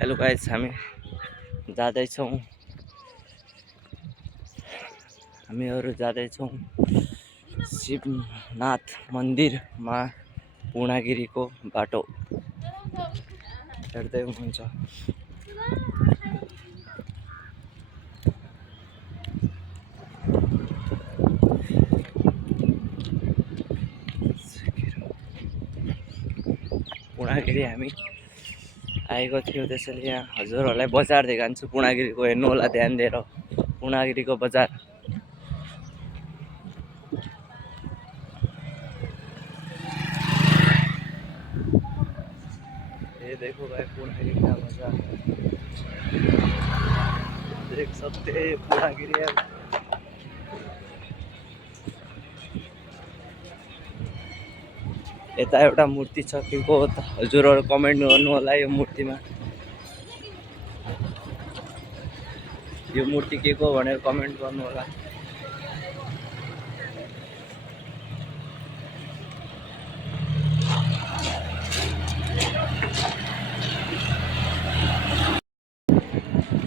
Hello guys, हामी जाँदैछौँ, हामीहरू जाँदैछौँ शिवनाथ मन्दिरमा। पूर्णागिरीको बाटो हेर्दै हुनुहुन्छ। पूर्णागिरी हामी आएको थियो, त्यसैले यहाँ हजुरहरूलाई बजार देखान्छु। पूर्णागिरीको हेर्नु होला ध्यान दिएर, पूर्णागिरीको बजार। ये देखो भाई, पूर्णागिरी का बाजार देख सकते हैं। पूर्णागिरी है, यता एउटा मूर्ति छ के को त हजुरहरु कमेन्ट गर्नु होला। यो मूर्तिमा यो मूर्ति के को भनेर कमेन्ट गर्नु होला।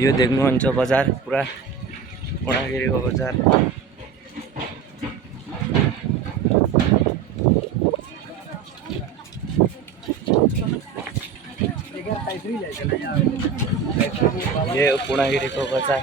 यो देख्नुहुन्छ बजार, पुरा पूर्णागिरीको बजार। ये पूर्णागिरीको बजार।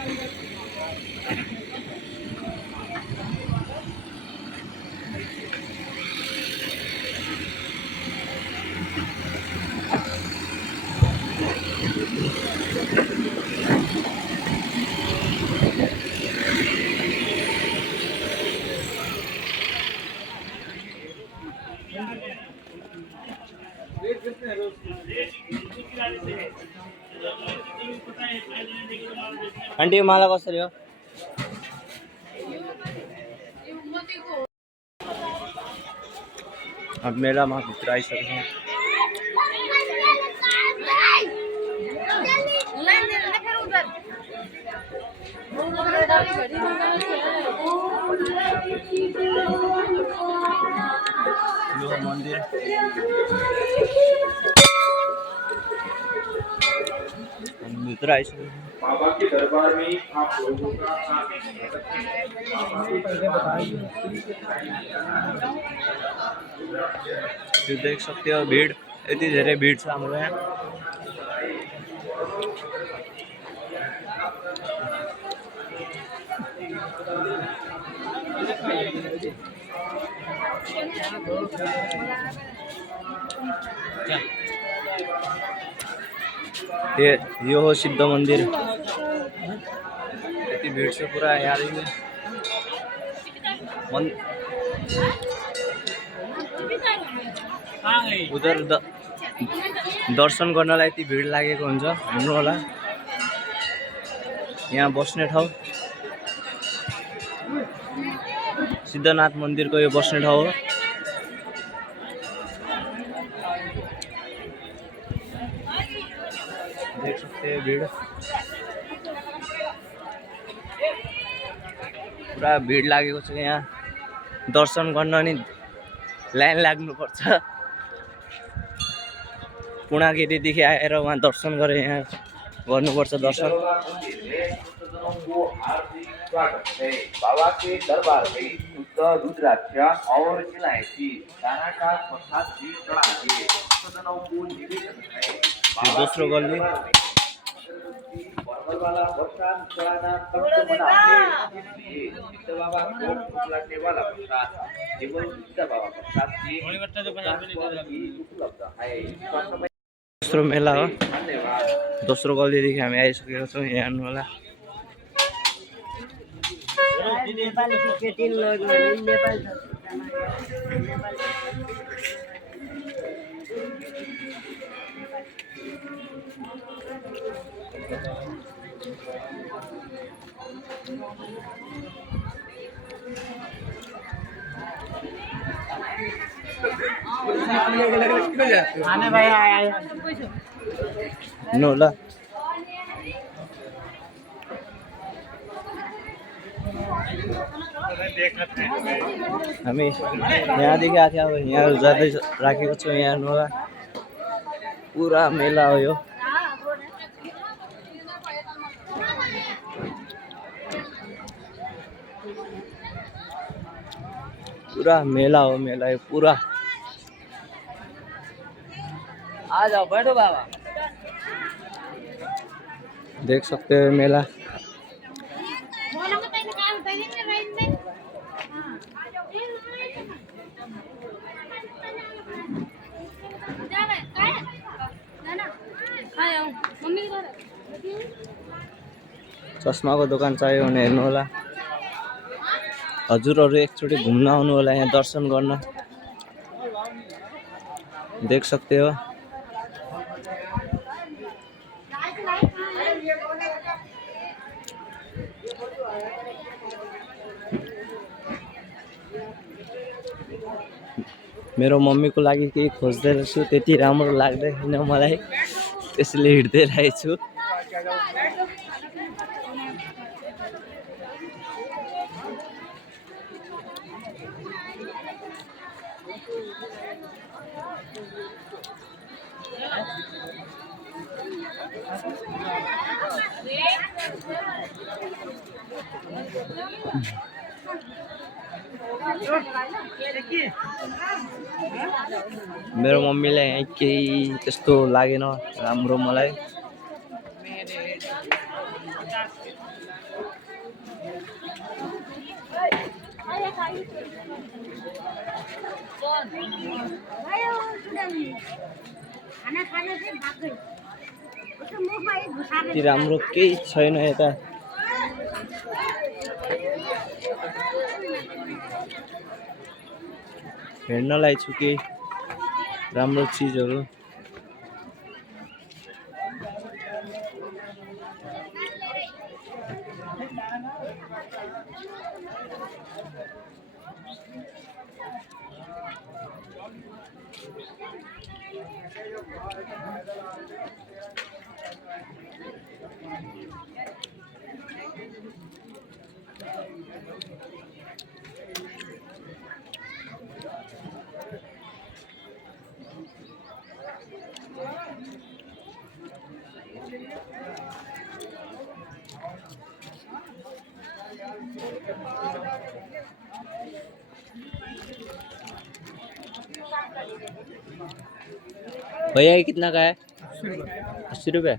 आंटी माला कसरी हो? अब मेलामा भित्र आइसक्यौँ। यो मन्दिर भित्र आइसक्यौँ। बाबा के दरबार में आप लोगों का यो देख सकते हो, भीड़ यति धेरै भीड़ छ हाम्रो यहाँ। यो हो सिद्ध मन्दिर। यति भीड़ छ पुरा यहाँ। उधर दर्शन गर्नलाई यति भीड़ लागेको हुन्छ। हेर्नु होला, यहाँ बस्ने ठाउँ सिद्धनाथ मन्दिरको यो बस्ने ठाउँ हो। देख सकते हैं भीड़, पुरा भीड़ लागेको छ यहाँ। दर्शन गर्न नि लाइन लाग्नुपर्छ। पूर्णागिरीदेखि आएर वहाँ दर्शन गरेर यहाँ गर्नुपर्छ दर्शन। बाबा के दरबार में शुद्ध रुद्राक्ष और इलायची दाना का प्रसाद भी चढ़ाइए। सदनों को निवेदन है दोस्रो गल्ली वाला प्रसाद चढ़ाना बाबा को लगने वाला प्रसाद केवल बाबा प्रसाद उपलब्ध है। दोस्रो मेला हो। दोस्रो गल्लीदेखि हामी आइसकेका छौँ। यहाँ हेर्नु होला, होला हामी यहाँदेखि आएको थियौँ। अब यहाँ जाँदै राखेको छौँ। यहाँ हेर्नु होला, पुरा मेला हो यो। पूरा मेला हो, मेला है पूरा। आ जाओ, बैठो बाबा। देख सकते हो मेला। चस्माको दोकान चाहियो भने हेर्नु होला। हजुरहरू एकचोटि घुम्न आउनु होला यहाँ दर्शन गर्न। देख सकते हो। मेरो मम्मीको लागि केही खोज्दै रहेछु, त्यति राम्रो लाग्दैन मलाई, त्यसैले हिँड्दै रहेछु। मेरो मम्मीलाई यहाँ केही त्यस्तो लागेन राम्रो मलाई। त्यति राम्रो केही छैन यता। हेर्नलाई छु केही राम्रो चिजहरू। भैया ये कितना का है? 80 रुपये।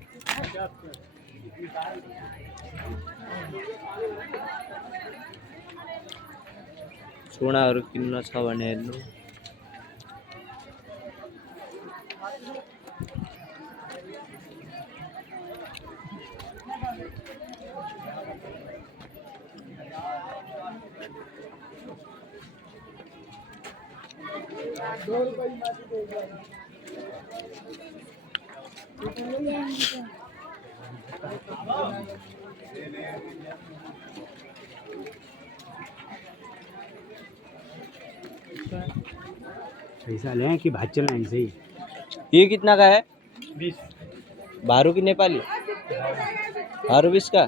सोनाहरू किन्न छ भने हेर्नु। पैसा लें कि भात चलाएं सही? ये कितना का है? 20। भारू की नेपाली? भारू 20 का।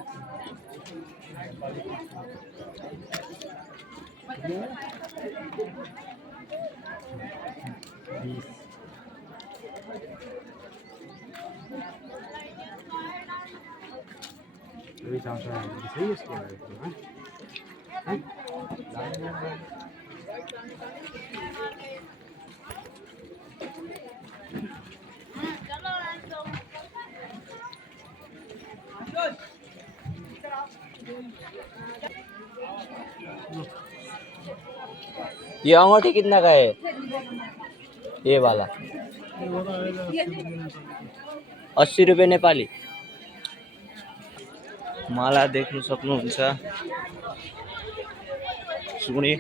सही इसके बारे में, हाँ? ये अंगूठी कितना का है? ये वाला 80 रुपये नेपाली। माला देख्नु सक्नुहुन्छ। सुनी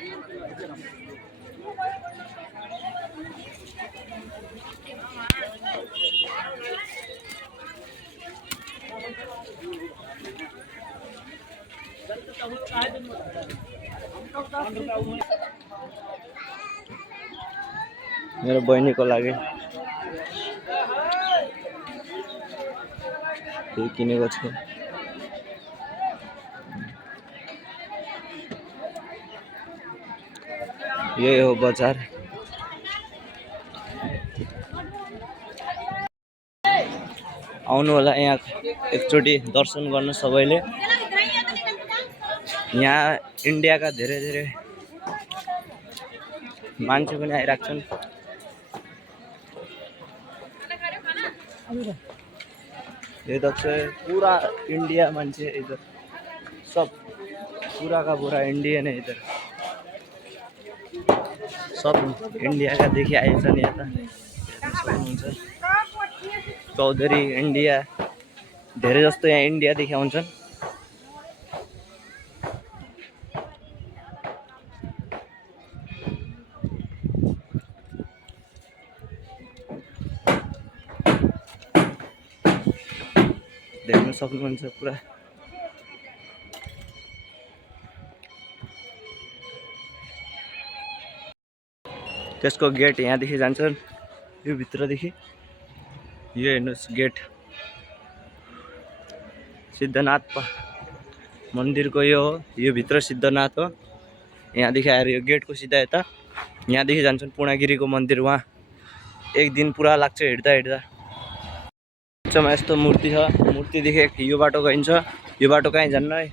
मेरो बहिनीको लागि केही किनेको छु। यही हो बजार। आउनु होला यहाँ एकचोटि दर्शन गर्न सबैले। यहाँ इन्डियाका धेरै धेरै मान्छे पनि आइरहेको छन्। इधर से पूरा इंडिया मान्छे इधर सब पूरा का पूरा इंडियन है इधर सब इंडिया का देखि आएछन् यता हेर्न सक्नुहुन्छ। चौधरी इंडिया धेरै जस्तो यहाँ इंडिया देखि आउँछन्। देख्न सक्नुहुन्छ पुरा त्यसको गेट यहाँदेखि जान्छन् यो भित्रदेखि यो हेर्नुहोस् गेट सिद्धनाथ मन्दिरको यो हो। यो भित्र सिद्धनाथ हो। यहाँदेखि आएर यो गेटको सिधा यता यहाँदेखि जान्छन् पूर्णागिरीको मन्दिर। वहाँ एक दिन पुरा लाग्छ हिँड्दा हिँड्दा। बिचमा यस्तो मूर्ति छ। मूर्तिदेखि यो बाटो गइन्छ। यो बाटो कहीँ जान्न है।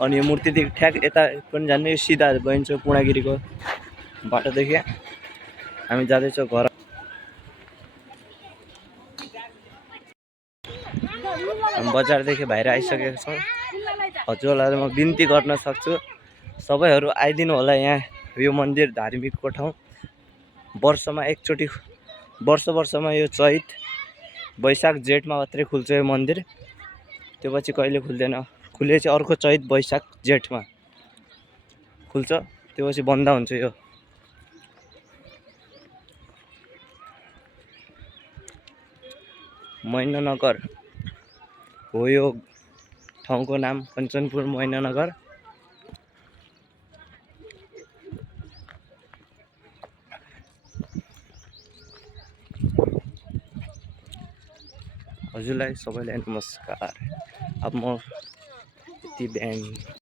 अनि यो मूर्तिदेखि ठ्याक यता पनि जान्न। यो सिधा गइन्छ पूर्णागिरीको बाटोदेखि। हामी जाँदैछौँ घर। बजारदेखि बाहिर आइसकेका छौँ। हजुरहरूलाई म बिन्ती गर्न सक्छु सबैहरू आइदिनु होला यहाँ। यो मन्दिर धार्मिकको ठाउँ वर्षमा एकचोटि वर्षमा यो चैत वैशाख जेठमा मात्रै खुल्छ यो मन्दिर। त्यो पछि कहिले खुल्दैन। खुले चाहिँ अर्को चैत वैशाख जेठमा खुल्छ। त्यो पछि बन्द हुन्छ। यो मैनानगर हो यो ठाउँको नाम कञ्चनपुर मैनानगर। हजुरलाई सबैलाई नमस्कार। अब म यति बिहान